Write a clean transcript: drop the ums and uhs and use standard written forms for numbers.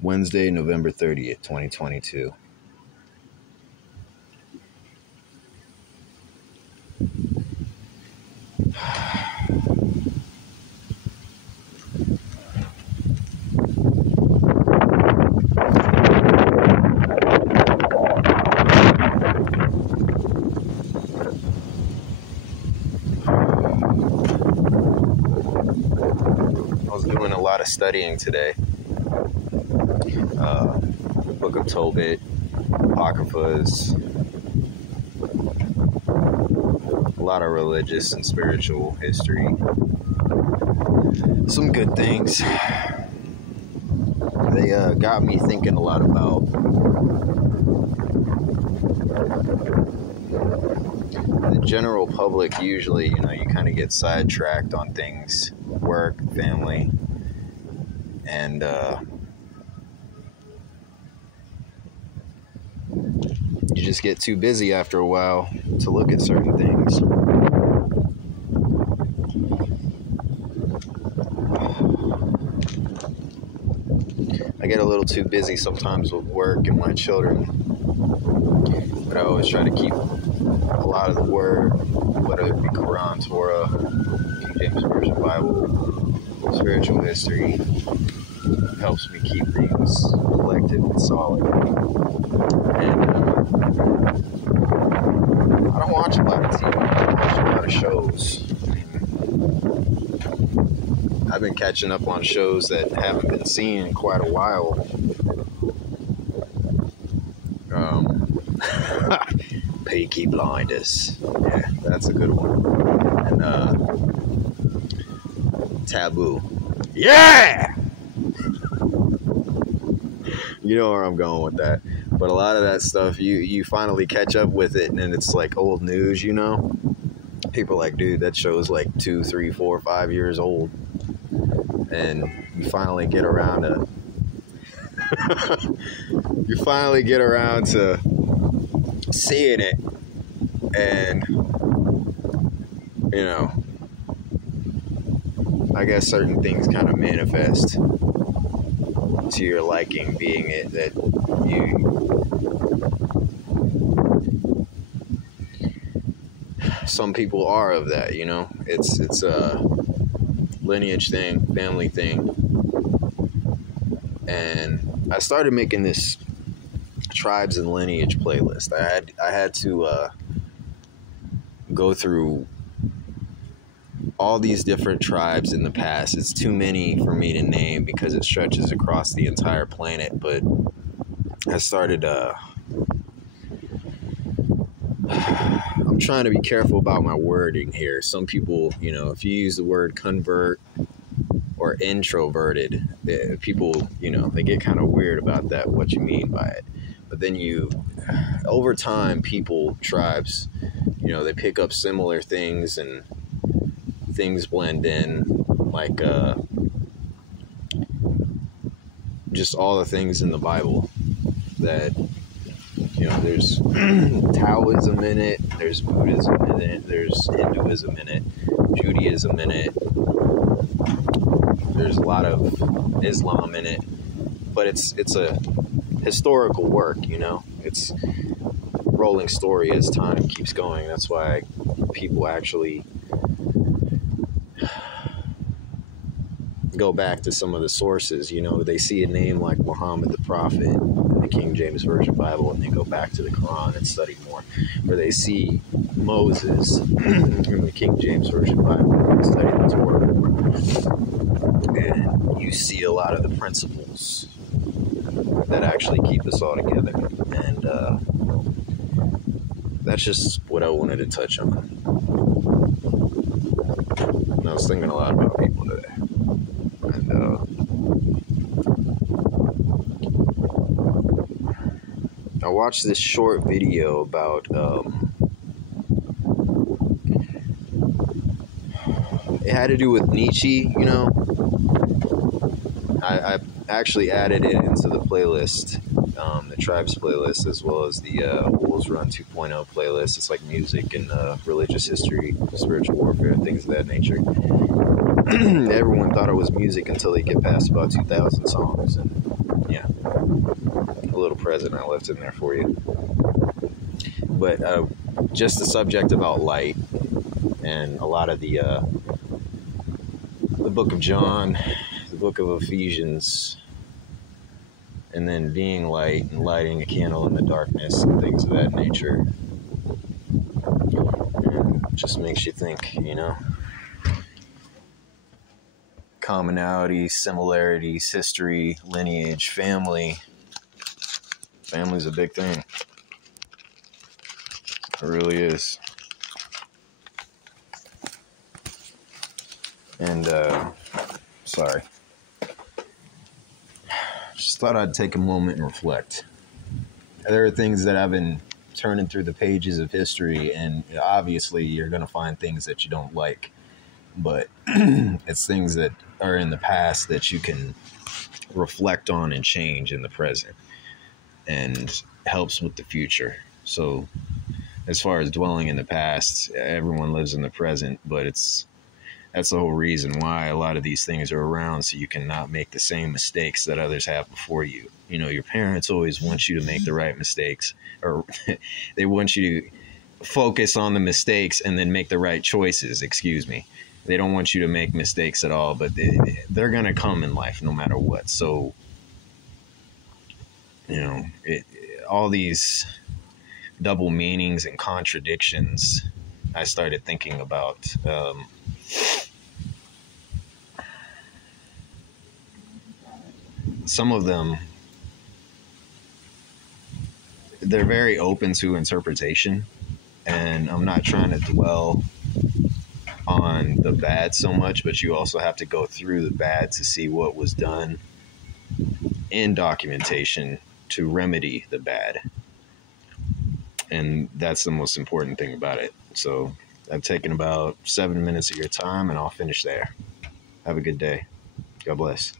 Wednesday, November 30th, 2022. I was doing a lot of studying today. Book of Tobit, Apocryphas, a lot of religious and spiritual history. Some good things. They got me thinking a lot about the general public. Usually, you kind of get sidetracked on things, work, family, and you just get too busy after a while to look at certain things. I get a little too busy sometimes with work and my children, but I always try to keep a lot of the word, whether it be Quran, Torah, King James Version Bible, spiritual history, helps me keep things collected and solid. And I don't watch a lot of TV. I watch a lot of shows. I've been catching up on shows that haven't been seen in quite a while. Peaky Blinders. Yeah, that's a good one. And Taboo. Yeah! You know where I'm going with that. But a lot of that stuff, you finally catch up with it, and then it's like old news, People are like, dude, that show's like 2, 3, 4, 5 years old. And you finally get around to seeing it. And, I guess certain things kind of manifest to your liking, being it that some people are of that, it's a lineage thing, family thing. And I started making this tribes and lineage playlist. I had to go through all these different tribes in the past. It's too many for me to name because it stretches across the entire planet, but I started I'm trying to be careful about my wording here. Some people, if you use the word convert or introverted, people, they get kind of weird about that, what you mean by it. But then over time, tribes, they pick up similar things and things blend in, like just all the things in the Bible that, there's Taoism in it, there's Buddhism in it, there's Hinduism in it, Judaism in it, there's a lot of Islam in it, but it's a historical work, it's rolling story as time keeps going. That's why people actually go back to some of the sources. They see a name like Muhammad the Prophet in the King James Version Bible, and they go back to the Quran and study more. Or they see Moses in the King James Version Bible and study the Torah more. And you see a lot of the principles that actually keep us all together. And that's just what I wanted to touch on. And I was thinking a lot about people today. And I watched this short video about it had to do with Nietzsche, I actually added it into the playlist, the Tribes playlist, as well as the Wolves Run 2.0 playlist. It's like music and religious history, spiritual warfare, things of that nature. Everyone thought it was music until they get past about 2,000 songs, and Yeah, a little present I left in there for you. But just the subject about light and a lot of the book of John, the book of Ephesians, and then being light and lighting a candle in the darkness and things of that nature. And just makes you think, you know, commonalities, similarities, history, lineage, family. Family's a big thing. It really is. And, sorry. Just thought I'd take a moment and reflect. There are things that I've been turning through the pages of history, and obviously you're going to find things that you don't like. But it's things that are in the past that you can reflect on and change in the present, and helps with the future. So as far as dwelling in the past, everyone lives in the present, but that's the whole reason why a lot of these things are around, so you can not make the same mistakes that others have before you. You know, your parents always want you to make the right mistakes, or they want you to focus on the mistakes and then make the right choices. Excuse me. They don't want you to make mistakes at all, but they're going to come in life no matter what. So, you know, all these double meanings and contradictions, I started thinking about. Some of them, they're very open to interpretation, and I'm not trying to dwell on the bad so much, but you also have to go through the bad to see what was done in documentation to remedy the bad. And that's the most important thing about it. So I've taken about 7 minutes of your time, and I'll finish there. Have a good day. God bless.